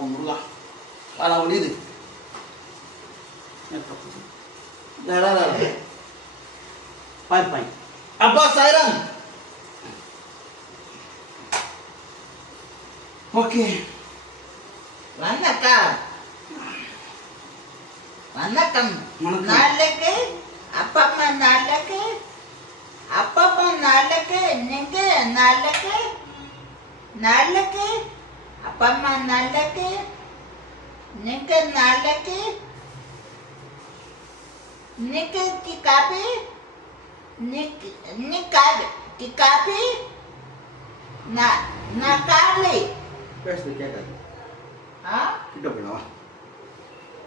அப்பா முருகா காலா ஒளியுது பாய். பாய் அப்பா சாய்ராம் ஓகே. வணக்கம். வணக்கம். நாளைக்கு அப்பா அம்மா நாளைக்கு அப்பா அம்மா நாளைக்கு நீங்க நாளைக்கு நாளைக்கு அப்பா அம்மா நாளைக்கு நீங்க நாளைக்கு நீங்க டி காபி நீ நீ காபி டி காபி நா நா காலி. பேசுறது கேட்காது. ஆ? கிட்ட போயிடலாம் வா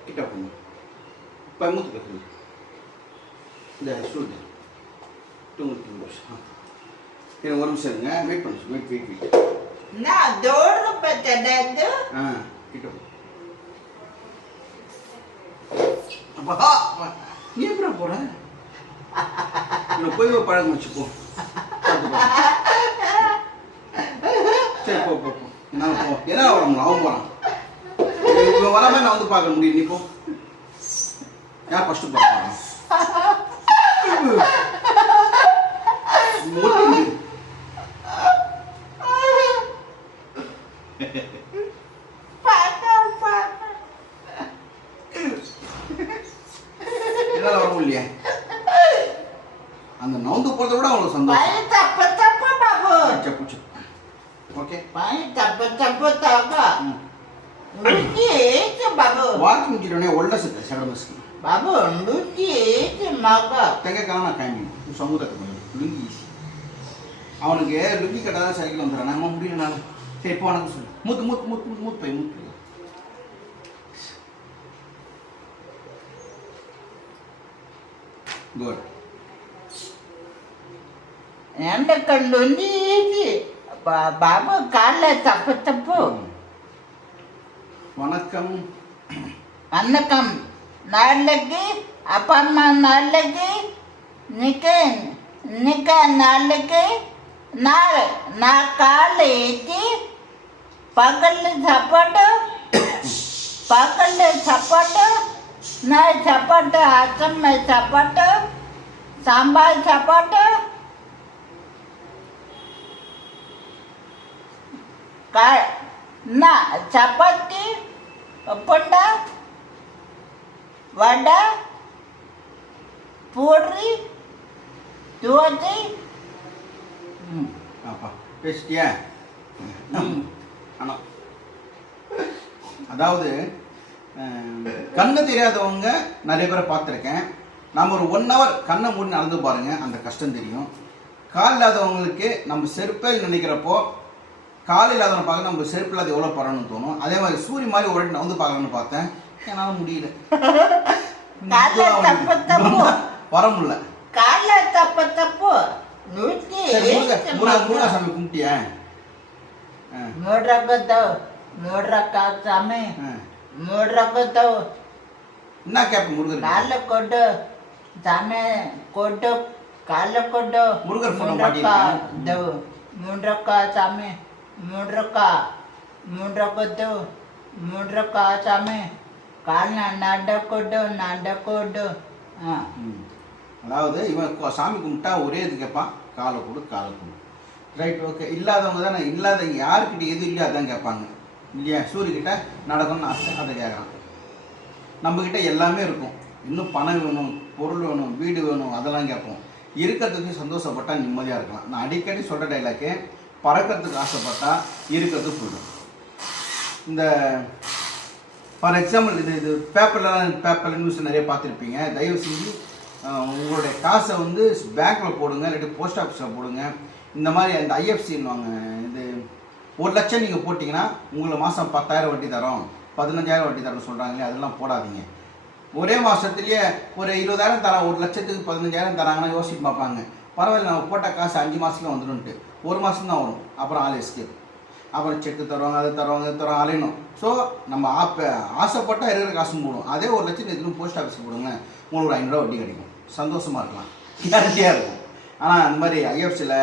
கிட்ட போகணும் இப்போ மூத்து கற்றுங்க இந்த சொல்லுங்க தூங்கு தூங்கு எனக்கு ஒரு நிமிஷம் இருங்க. வெயிட் பண்ணு வெயிட் வெயிட் வெயிட் நான் தோடு பத்தடந்து ஆ கிட்ட போ அப்பா அப்பா, நீ எப்படி போற நான் போய் பழக்கம் வச்சுப்போ சரி போ போ போ நான் போ என்ன வரணும் அவன் போகிறான் இவன் வராம நான் வந்து பார்க்க முடியும் நீ போ ஃபஸ்ட்டு பார்ப்பான் என்னால் வர முடியலையே அந்த நவுந்து போகிறத விட அவங்களுக்கு சந்தோஷம் பை தப்பு தப்பு பாபு சரி, பூச்சி ஓகே பை தப்பு தப்பு தப்பு ನುಚ್ಚಿ ಏತು ಬಾಬು ವಾಕಿಂಗ್ ಗಿಡನೆ ಒಳ್ಳೆ ಸಿಗ್ತದೆ ಸಗಡ ಮಸ್ಕಿ ಬಾಬು ನುಚ್ಚಿ ಏತು ಮಗ ತೆಂಗಕಾಲ ನಾ ಕಾಮಿ ಸಮುದ್ರ லுங்கி அவனுக்கு லுங்கி கட்டாதான் சைக்கிள் வந்துடுறான் நம்ம முடியல நான் சரி இப்போ உனக்கு சொல்லு மூத்து மூத்து மூத்து மூத்து மூத்து போய் மூத்து போய். குட் ఎండకళ్ళు ఇది బాబు కాళ్ళ తప్పు తప్పు வணக்கம் வணக்கம் நாளைக்கு அப்பா அம்மா நாளைக்கு நிக்க நிக்க நாளைக்கு நாள் நான் காலை ஏற்றி பகலில் சாப்பாடு பகலில் சாப்பாடு நான் சாப்பாடு அசம்மை சாப்பாடு சாம்பார் சாப்பாடு க என்ன சப்பாத்தி பொண்டா வடை பூரி தோசை. ம். அப்பா பேசிட்டியா? ஆனால் அதாவது கண்ணு தெரியாதவங்க நிறைய பேரை பார்த்துருக்கேன். நம்ம ஒரு ஒன் ஹவர் கண்ணை மூடி நடந்து பாருங்கள் அந்த கஷ்டம் தெரியும். கால் இல்லாதவங்களுக்கு நம்ம செருப்பேல் நினைக்கிறப்போ கால் இல்லாதவனை பார்க்க நம்மளுக்கு செருப்பு இல்லாத எவ்வளோ பரவணும்னு தோணும். அதே மாதிரி சூரிய மாதிரி ஒரு நான் வந்து பார்க்கலாம்னு பார்த்தேன். என்னால் முடியல. வர முடியல. கால தப்ப தப்பு. நூற்றி மூணா சாமி கும்பிட்டியா? நோடுறப்பத்தவ் நோடுறக்கா சாமி நோடுறப்பத்தவ் என்ன கேப்ப முருகர் கால கொண்டு சாமி கொண்டு கால கொண்டு முருகர் மூன்றக்கா சாமி. ముడ్రక ముడ్రకొద్దు ముడ్రక சாமி கால்னா நடக்கொடு நடக்கொடு அதாவது இவன் சாமி கும்பிட்டா ஒரே இது கேட்பான் காலை கொடு காலை கொடு. ரைட் ஓகே இல்லாதவங்க தானே இல்லாதவங்க யாருக்கிட்ட எதுவும் இல்லையா அதான் கேட்பாங்க. இல்லையா? சூரியக்கிட்ட நடக்கணும்னு ஆசை அதை கேட்குறான். நம்மக்கிட்ட எல்லாமே இருக்கும். இன்னும் பணம் வேணும் பொருள் வேணும் வீடு வேணும் அதெல்லாம் கேட்போம். இருக்கிறதுக்கு சந்தோஷப்பட்டால் நிம்மதியாக இருக்கலாம். நான் அடிக்கடி சொல்கிற டைலாக்கு பறக்கிறதுக்கு ஆசைப்பட்டா இருக்கிறது போயிடும் இந்த ஃபார் எக்ஸாம்பிள் இது இது பேப்பர்லாம் பேப்பரில் நியூஸ் நிறைய பார்த்துருப்பீங்க. தயவு செஞ்சு உங்களுடைய காசை வந்து பேங்க்கில் போடுங்க இல்லாட்டி போஸ்ட் ஆஃபீஸில் போடுங்க. இந்த மாதிரி அந்த ஐஎஃப்சின்னுவாங்க இது ஒரு லட்சம் நீங்கள் போட்டிங்கன்னா உங்களை மாதம் பத்தாயிரம் வட்டி தரோம் பதினஞ்சாயிரம் வட்டி தரோம்னு சொல்கிறாங்களே அதெல்லாம் போடாதீங்க. ஒரே மாதத்துலேயே ஒரு இருபதாயிரம் தரான் ஒரு லட்சத்துக்கு பதினஞ்சாயிரம் தராங்கன்னா யோசிச்சு பார்ப்பாங்க. பரவாயில்ல நம்ம போட்ட காசு அஞ்சு மாதத்துல வந்துடும்ட்டு ஒரு மாதம் தான் வரும். அப்புறம் ஆள் எஸ்கேப் அப்புறம் செக்கு தருவாங்க அது தருவாங்க இது தருவாங்க அலையணும். ஸோ நம்ம ஆப்ப ஆசைப்பட்டால் இருக்கிற காசும் போடும். அதே ஒரு லட்சம் எதுவும் போஸ்ட் ஆஃபீஸுக்கு போடுங்க. உங்களுக்கு ஒரு ஐநூறுரூவா வட்டி கிடைக்கும். சந்தோஷமாக இருக்கலாம். கேரண்டியாக இருக்கும். ஆனால் அந்த மாதிரி ஐஎஃப்சியில்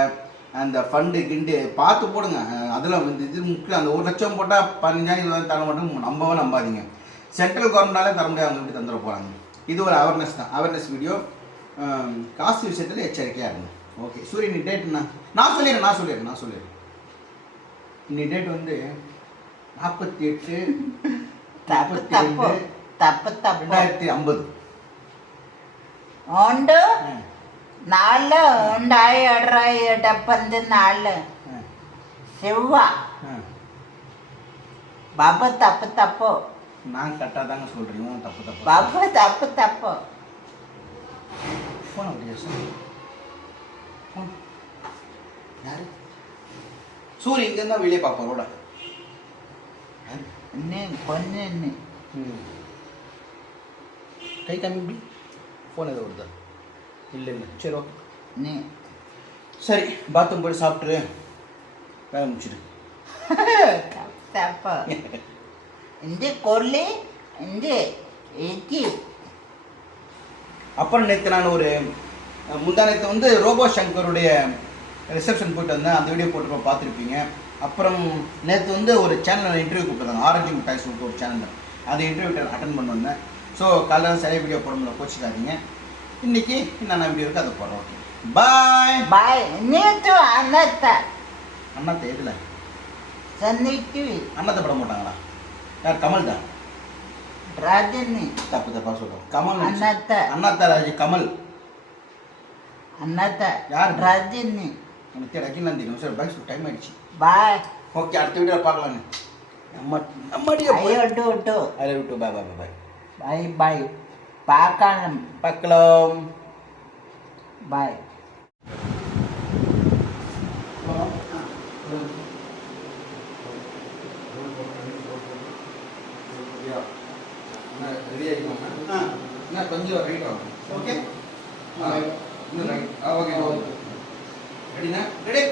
அந்த ஃபண்டு கிண்டு பார்த்து போடுங்க. அதில் வந்து இது முக்கியம். அந்த ஒரு லட்சம் போட்டால் பதினஞ்சாயிரம் இருபதாயிரம் தர மாட்டோம் நம்பவே நம்பாதீங்க. சென்ட்ரல் கவர்மெண்டாலே தர முடியாது. அவங்க எப்படி தந்துட போகிறாங்க இது ஒரு அவேர்னஸ் தான். அவேர்னஸ் வீடியோ காசு விஷயத்தில் எச்சரிக்கையாக இருங்க ஓகே சூரியன் நீ டேட் என்ன நான் சொல்லிடுறேன் நான் சொல்லிடுறேன் நான் சொல்லிடுறேன் இன்னி டேட் வந்து நாற்பத்தி எட்டு தப்பு தப்பு தப்பு தப்பு ரெண்டாயிரத்தி ஐம்பது ഉണ്ട് നാല് ഉണ്ടായി എടറായി എടപ്പന്ത് നാല് ശിവ ബാബു തപ്പ് തപ്പ് நான் கரெக்டாக தாங்க சொல்கிறீங்க தப்பு தப்பு ബാബു തപ്പ് തപ്പ് ஃபோன் அப்படியே சொல்லு ஃபோன் யார்? சூரிய இங்கேருந்து தான் வெளியே பார்ப்போம் ரோட? என்ன பண்ணு என்ன? கை காமிப்படி ஃபோன் ஏதோ வருதா? இல்லை இல்லை. சரி ஓகே நீ சரி பாத்ரூம் போய் சாப்பிட்ரு வேலை முடிச்சிடு. இந்த கொள்ளு இந்த அப்புறம் நேற்று நான் ஒரு முந்தா நேற்று வந்து ரோபோ சங்கருடைய ரிசப்ஷன் போயிட்டு வந்தேன். அந்த வீடியோ போட்டு பார்த்துருப்பீங்க. அப்புறம் நேற்று வந்து ஒரு சேனலில் இன்டர்வியூ கூப்பிட்டாங்க ஆரஞ்சிங் டாய்ஸ் ஒரு சேனல் அந்த இன்டர்வியூ அட்டன் பண்ண வந்தேன். ஸோ காலைல சரியாக வீடியோ போட முடியல கோச்சிக்காதீங்க. இன்னைக்கு என்ன வீடியோ இருக்கோ அதை போடுறோம். ஓகே பாய் பாய் நேற்று அண்ணத்தை. அண்ணத்தை எதில்? சென்னைக்கு அண்ணத்தை போட மாட்டாங்களா யார் கமல் தான் ರಾಜನ್ನಿ ತಪ್ಪು ತಪ್ಪ ಸ್ವಲ್ಪ ಕಮಲ್ ಅನ್ನತ್ತ ಅನ್ನತ್ತ ರಾಜ ಕಮಲ್ ಅನ್ನತ್ತ ಯಾರು ರಾಜನ್ನಿ ಮತ್ತೆ ರಜಿ ನಂದಿನಿ ಸರ್ ಬಾಯ್ ಸ್ವಲ್ಪ ಟೈಮ್ ಆಯ್ತು ಬಾಯ್ ಓಕೆ அடுத்த வீடியோ பார்க்கலாம் நம்ம நம்ம ஐயோ விட்டு விட்டு அதில் விட்டு பாய் பாய் பாய் பாய் பாய் பார்க்கலாம் Yeah. ரெடி ஆகிக்கோங்க என்ன கொஞ்சம் ரைட் ஆகும். ஓகே இன்னும் ரைட் ஓகே ரெடிண்ணா ரெடி